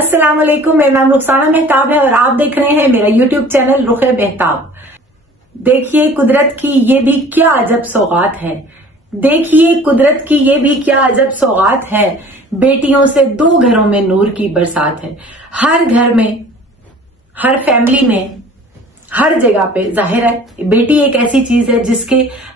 अस्सलाम वालेकुम, मेरा नाम रुखसाना मेहताब है और आप देख रहे हैं मेरा यूट्यूब चैनल रुखे मेहताब। देखिए कुदरत की ये भी क्या अजब सौगात है। देखिए कुदरत की ये भी क्या अजब सौगात है। बेटियों से 2 घरों में नूर की बरसात है। हर घर में, हर फैमिली में, हर जगह पे जाहिर है बेटी एक ऐसी चीज है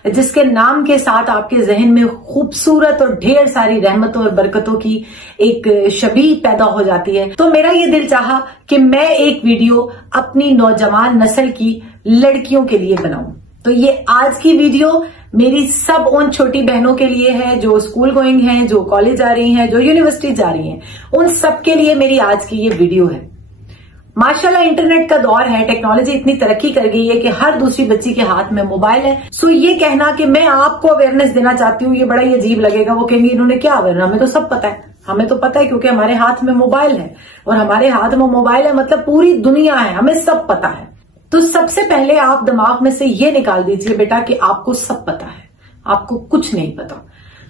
जिसके नाम के साथ आपके जहन में खूबसूरत और ढेर सारी रहमतों और बरकतों की एक छवि पैदा हो जाती है। तो मेरा ये दिल चाहा कि मैं एक वीडियो अपनी नौजवान नस्ल की लड़कियों के लिए बनाऊं। तो ये आज की वीडियो मेरी सब उन छोटी बहनों के लिए है जो स्कूल गोइंग हैं, जो कॉलेज जा रही हैं, जो यूनिवर्सिटी जा रही हैं, उन सब के लिए मेरी आज की ये वीडियो है। माशाल्लाह इंटरनेट का दौर है, टेक्नोलॉजी इतनी तरक्की कर गई है कि हर दूसरी बच्ची के हाथ में मोबाइल है। सो ये कहना कि मैं आपको अवेयरनेस देना चाहती हूँ, ये बड़ा ही अजीब लगेगा। वो कहेंगे इन्होंने क्या अवेयरनेस, हमें तो सब पता है। हमें तो पता है क्योंकि हमारे हाथ में मोबाइल है और हमारे हाथ में मोबाइल है मतलब पूरी दुनिया है, हमें सब पता है। तो सबसे पहले आप दिमाग में से ये निकाल दीजिए बेटा कि आपको सब पता है, आपको कुछ नहीं पता।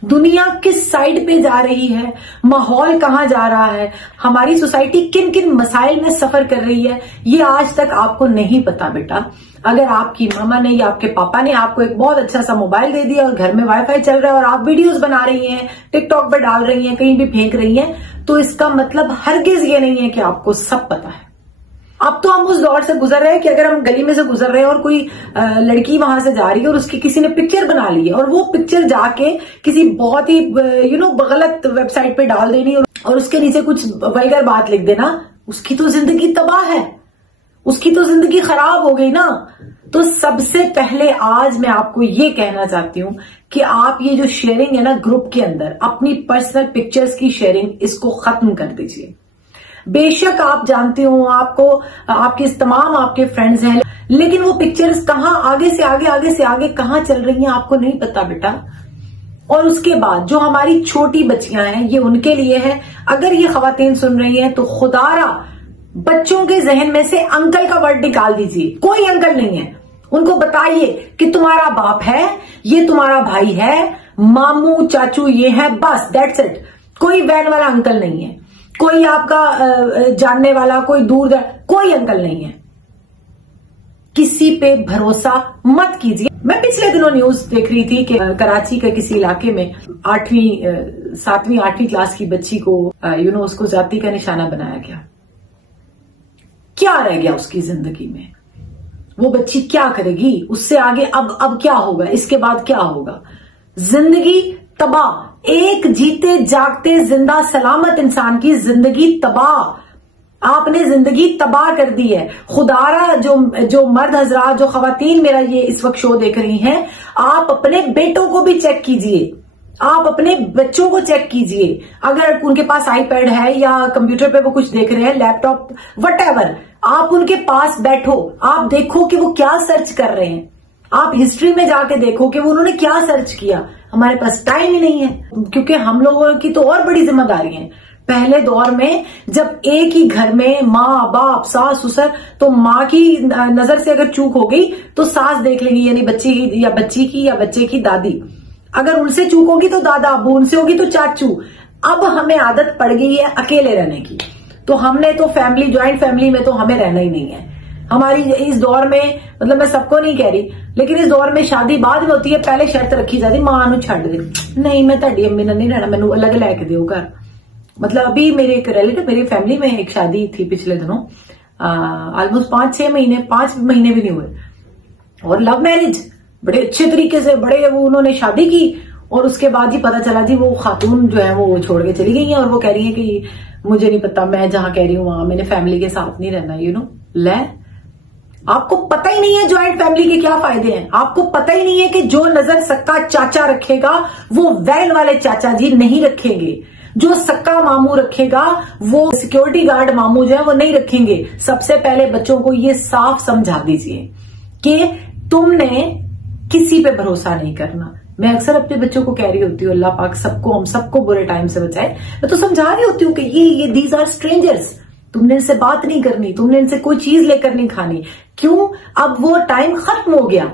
दुनिया किस साइड पे जा रही है, माहौल कहां जा रहा है, हमारी सोसाइटी किन किन मसाइल में सफर कर रही है, ये आज तक आपको नहीं पता बेटा। अगर आपकी मामा ने या आपके पापा ने आपको एक बहुत अच्छा सा मोबाइल दे दिया और घर में वाईफाई चल रहा है और आप वीडियोस बना रही हैं, टिकटॉक पे डाल रही हैं, कहीं भी फेंक रही हैं, तो इसका मतलब हरगिज ये नहीं है कि आपको सब पता है। अब तो हम उस दौर से गुजर रहे हैं कि अगर हम गली में से गुजर रहे हैं और कोई लड़की वहां से जा रही है और उसकी किसी ने पिक्चर बना ली है और वो पिक्चर जाके किसी बहुत ही गलत वेबसाइट पे डाल देनी और उसके नीचे कुछ वल्गर बात लिख देना, उसकी तो जिंदगी तबाह है, उसकी तो जिंदगी खराब हो गई ना। तो सबसे पहले आज मैं आपको ये कहना चाहती हूं कि आप ये जो शेयरिंग है ना ग्रुप के अंदर, अपनी पर्सनल पिक्चर्स की शेयरिंग, इसको खत्म कर दीजिए। बेशक आप जानते हो आपको आपके तमाम आपके फ्रेंड्स हैं, लेकिन वो पिक्चर्स कहां आगे से आगे कहां चल रही हैं आपको नहीं पता बेटा। और उसके बाद जो हमारी छोटी बच्चियां हैं ये उनके लिए है। अगर ये खवातीन सुन रही हैं तो खुदारा बच्चों के जहन में से अंकल का वर्ड निकाल दीजिए। कोई अंकल नहीं है, उनको बताइए कि तुम्हारा बाप है, ये तुम्हारा भाई है, मामू चाचू ये है, बस दैट्स इट। कोई वैन वाला अंकल नहीं है, कोई आपका जानने वाला, कोई दूर कोई अंकल नहीं है। किसी पे भरोसा मत कीजिए। मैं पिछले दिनों न्यूज देख रही थी कि कराची के किसी इलाके में 7वीं 8वीं क्लास की बच्ची को उसको जाति का निशाना बनाया गया। क्या रह गया उसकी जिंदगी में, वो बच्ची क्या करेगी उससे आगे, अब क्या होगा, इसके बाद क्या होगा। जिंदगी तबाह, एक जीते जागते जिंदा सलामत इंसान की जिंदगी तबाह। आपने जिंदगी तबाह कर दी है। खुदारा जो मर्द हजरात, जो खवातीन मेरा ये इस वक्त शो देख रही हैं, आप अपने बेटों को भी चेक कीजिए, आप अपने बच्चों को चेक कीजिए। अगर उनके पास आईपैड है या कंप्यूटर पे वो कुछ देख रहे हैं, लैपटॉप वटेवर, आप उनके पास बैठो, आप देखो कि वो क्या सर्च कर रहे हैं। आप हिस्ट्री में जाके देखो कि वो उन्होंने क्या सर्च किया। हमारे पास टाइम ही नहीं है क्योंकि हम लोगों की तो और बड़ी जिम्मेदारी है। पहले दौर में जब एक ही घर में माँ बाप सास ससुर, तो माँ की नजर से अगर चूक हो गई तो सास देख लेंगी, यानी बच्ची की या बच्चे की दादी। अगर उनसे चूक होगी तो दादा अबू, उनसे होगी तो चाचू। अब हमें आदत पड़ गई है अकेले रहने की, तो हमने तो फैमिली, ज्वाइंट फैमिली में तो हमें रहना ही नहीं है। हमारी इस दौर में, मतलब मैं सबको नहीं कह रही, लेकिन इस दौर में शादी बाद में होती है, पहले शर्त रखी जाती, मां नू छड़ दे, नहीं मैं ताड़ी अम्मी ने नहीं रहना, मैनू अलग लैके दिओ घर। मतलब अभी मेरे एक रिलेटिव, मेरी फैमिली में एक शादी थी पिछले दिनों, ऑलमोस्ट 5 महीने भी नहीं हुए, और लव मैरिज, बड़े अच्छे तरीके से वो उन्होंने शादी की और उसके बाद ही पता चला जी वो खातून जो है वो छोड़ के चली गई है और वो कह रही है कि मुझे नहीं पता, मैं जहां कह रही हूं वहां मैंने फैमिली के साथ नहीं रहना। ले आपको पता ही नहीं है ज्वाइंट फैमिली के क्या फायदे हैं। आपको पता ही नहीं है कि जो नजर सक्का चाचा रखेगा वो वैन वाले चाचा जी नहीं रखेंगे, जो सक्का मामू रखेगा वो सिक्योरिटी गार्ड मामू जो है वो नहीं रखेंगे। सबसे पहले बच्चों को ये साफ समझा दीजिए कि तुमने किसी पे भरोसा नहीं करना। मैं अक्सर अपने बच्चों को कह रही होती हूँ अल्लाह पाक हम सबको बुरे टाइम से बचाए। मैं तो समझा रही होती हूँ कि ये दीज आर स्ट्रेंजर्स, तुमने इनसे बात नहीं करनी, तुमने इनसे कोई चीज लेकर नहीं खानी। क्यों? अब वो टाइम खत्म हो गया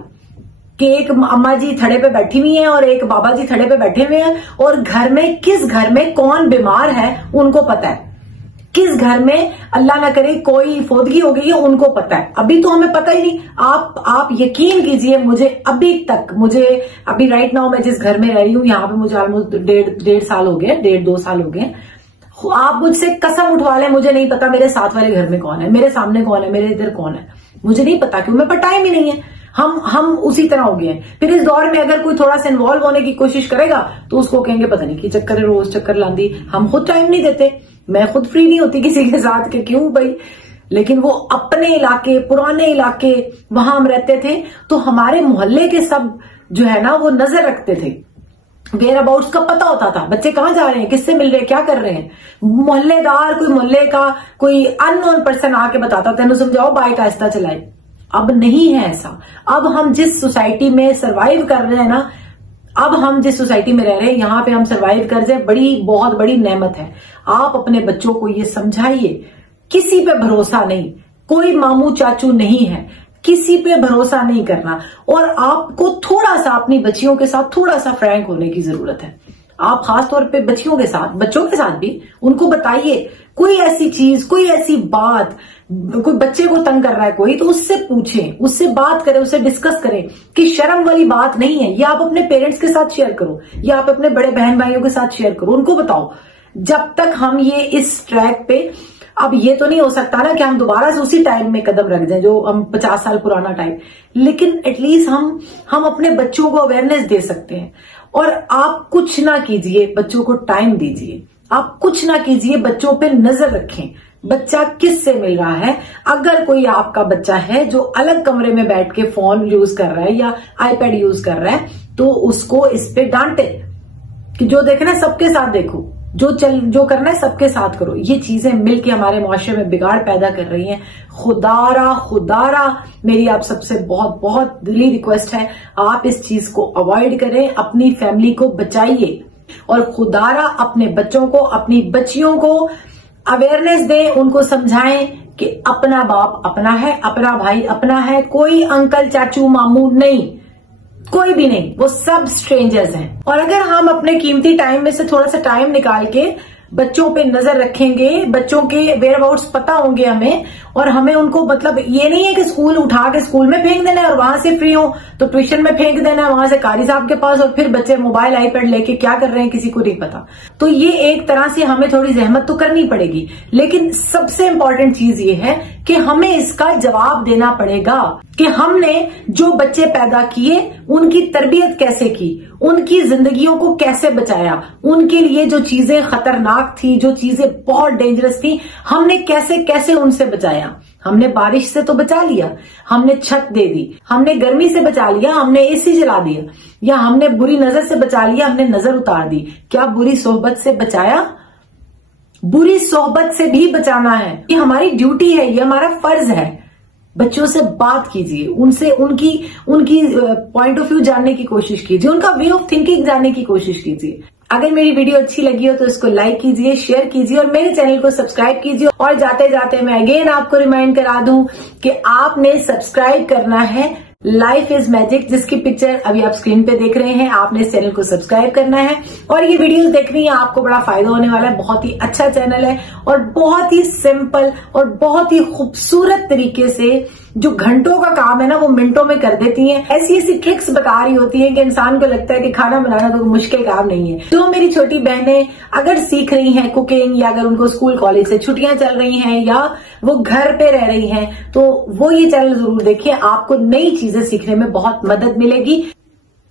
कि एक अम्मा जी थड़े पे बैठी हुई हैं और एक बाबा जी थड़े पे बैठे हुए हैं और घर में किस घर में कौन बीमार है उनको पता है। किस घर में अल्लाह ना करे कोई फोदगी हो गई है उनको पता है, अभी तो हमें पता ही नहीं। आप यकीन कीजिए, मुझे अभी राइट नाउ मैं जिस घर में रह रही हूँ यहाँ पे मुझे ऑलमोस्ट डेढ़ साल हो गए, 1.5-2 साल हो गए। आप मुझसे कसम उठवा लें, मुझे नहीं पता मेरे साथ वाले घर में कौन है, मेरे सामने कौन है, मेरे इधर कौन है, मुझे नहीं पता, क्यों? मेरे पर टाइम ही नहीं है। हम उसी तरह हो गए हैं। फिर इस दौर में अगर कोई थोड़ा सा इन्वॉल्व होने की कोशिश करेगा तो उसको कहेंगे पता नहीं कि चक्कर है, रोज चक्कर लांदी। हम खुद टाइम नहीं देते, मैं खुद फ्री नहीं होती किसी के साथ के, क्यों भाई? लेकिन वो अपने इलाके, पुराने इलाके, वहां हम रहते थे तो हमारे मोहल्ले के सब जो है ना वो नजर रखते थे, वेयर अबाउट्स का पता होता था, बच्चे कहाँ जा रहे हैं, किससे मिल रहे हैं, क्या कर रहे हैं। मोहल्लेदार, कोई मोहल्ले का कोई अननोन पर्सन आके बताता तेनू समझाओ बाइक आहिस्ता चलाए। अब नहीं है ऐसा। अब हम जिस सोसाइटी में सरवाइव कर रहे हैं ना, अब हम जिस सोसाइटी में रह रहे हैं यहाँ पे हम सरवाइव कर जाए, बहुत बड़ी नेमत है। आप अपने बच्चों को ये समझाइए, किसी पे भरोसा नहीं, कोई मामू चाचू नहीं है, किसी पे भरोसा नहीं करना। और आपको थोड़ा सा अपनी बच्चियों के साथ थोड़ा सा फ्रैंक होने की जरूरत है। आप खासतौर पे बच्चों के साथ भी उनको बताइए, कोई ऐसी चीज, कोई ऐसी बात, कोई बच्चे को तंग कर रहा है कोई, तो उससे पूछें, उससे बात करें, उससे डिस्कस करें कि शर्म वाली बात नहीं है। ये आप अपने पेरेंट्स के साथ शेयर करो, या आप अपने बड़े बहन भाइयों के साथ शेयर करो, उनको बताओ। जब तक हम ये इस ट्रैक पे, अब ये तो नहीं हो सकता ना कि हम दोबारा से उसी टाइम में कदम रख जाएं जो हम 50 साल पुराना टाइम, लेकिन एटलीस्ट हम अपने बच्चों को अवेयरनेस दे सकते हैं। और आप कुछ ना कीजिए, बच्चों को टाइम दीजिए, आप कुछ ना कीजिए, बच्चों पे नजर रखें, बच्चा किससे मिल रहा है। अगर कोई आपका बच्चा है जो अलग कमरे में बैठ के फोन यूज कर रहा है या आईपैड यूज कर रहा है, तो उसको इस पे डांटे कि जो देखना है सबके साथ देखो, जो करना है सबके साथ करो। ये चीजें मिलके हमारे मुआशरे में बिगाड़ पैदा कर रही हैं। खुदारा मेरी आप सबसे बहुत बहुत दिली रिक्वेस्ट है, आप इस चीज को अवॉइड करें, अपनी फैमिली को बचाइए और खुदारा अपने बच्चों को, अपनी बच्चियों को अवेयरनेस दें, उनको समझाएं कि अपना बाप अपना है, अपना भाई अपना है, कोई अंकल चाचू मामू नहीं, कोई भी नहीं, वो सब स्ट्रेंजर्स हैं। और अगर हम अपने कीमती टाइम में से थोड़ा सा टाइम निकाल के बच्चों पे नजर रखेंगे, बच्चों के वेयर अबाउट्स पता होंगे हमें, और हमें उनको, मतलब ये नहीं है कि स्कूल उठा के स्कूल में फेंक देना है और वहां से फ्री हो तो ट्यूशन में फेंक देना है, वहां से कारी साहब के पास, और फिर बच्चे मोबाइल आईपैड लेके क्या कर रहे हैं किसी को नहीं पता। तो ये एक तरह से हमें थोड़ी जहमत तो करनी पड़ेगी, लेकिन सबसे इंपॉर्टेंट चीज ये है कि हमें इसका जवाब देना पड़ेगा कि हमने जो बच्चे पैदा किए उनकी तरबियत कैसे की, उनकी जिंदगियों को कैसे बचाया, उनके लिए जो चीजें खतरनाक थी, जो चीजें बहुत डेंजरस थी, हमने कैसे कैसे उनसे बचाया। हमने बारिश से तो बचा लिया, हमने छत दे दी, हमने गर्मी से बचा लिया, हमने एसी जला दिया, या हमने बुरी नजर से बचा लिया, हमने नजर उतार दी। क्या बुरी सोहबत से बचाया? बुरी सोहबत से भी बचाना है, ये हमारी ड्यूटी है, ये हमारा फर्ज है। बच्चों से बात कीजिए, उनसे उनकी पॉइंट ऑफ व्यू जानने की कोशिश कीजिए, उनका वे ऑफ थिंकिंग जानने की कोशिश कीजिए। अगर मेरी वीडियो अच्छी लगी हो तो इसको लाइक कीजिए, शेयर कीजिए और मेरे चैनल को सब्सक्राइब कीजिए। और जाते जाते मैं अगेन आपको रिमाइंड करा दूं कि आपने सब्सक्राइब करना है लाइफ इज मैजिक, जिसकी पिक्चर अभी आप स्क्रीन पे देख रहे हैं। आपने इस चैनल को सब्सक्राइब करना है और ये वीडियोस देखनी है, आपको बड़ा फायदा होने वाला है। बहुत ही अच्छा चैनल है और बहुत ही सिंपल और बहुत ही खूबसूरत तरीके से जो घंटों का काम है ना वो मिनटों में कर देती हैं। ऐसी ऐसी ट्रिक्स बता रही होती हैं कि इंसान को लगता है कि खाना बनाना तो मुश्किल काम नहीं है। जो मेरी छोटी बहनें अगर सीख रही हैं कुकिंग, या अगर उनको स्कूल कॉलेज से छुट्टियां चल रही हैं, या वो घर पे रह रही हैं, तो वो ये चैनल जरूर देखिए, आपको नई चीजें सीखने में बहुत मदद मिलेगी।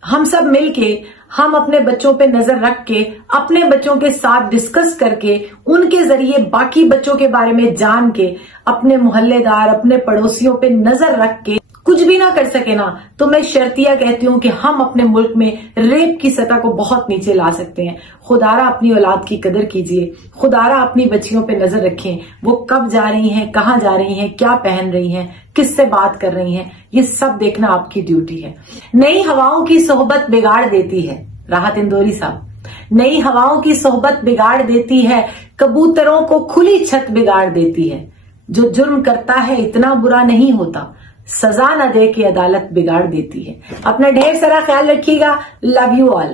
हम सब मिलके, हम अपने बच्चों पे नजर रख के, अपने बच्चों के साथ डिस्कस करके, उनके जरिए बाकी बच्चों के बारे में जान के, अपने मोहल्लेदार, अपने पड़ोसियों पे नजर रख के कुछ भी ना कर सके ना, तो मैं शर्तिया कहती हूं कि हम अपने मुल्क में रेप की सतह को बहुत नीचे ला सकते हैं। खुदारा अपनी औलाद की कदर कीजिए, खुदारा अपनी बच्चियों पे नजर रखें, वो कब जा रही हैं, कहाँ जा रही हैं, क्या पहन रही हैं, किससे बात कर रही हैं, ये सब देखना आपकी ड्यूटी है। नई हवाओं की सोहबत बिगाड़ देती है, राहत इंदौरी साहब। नई हवाओं की सोहबत बिगाड़ देती है, कबूतरों को खुली छत बिगाड़ देती है। जो जुर्म करता है इतना बुरा नहीं होता, सजा न दे के अदालत बिगाड़ देती है। अपना ढेर सारा ख्याल रखिएगा। Love you all.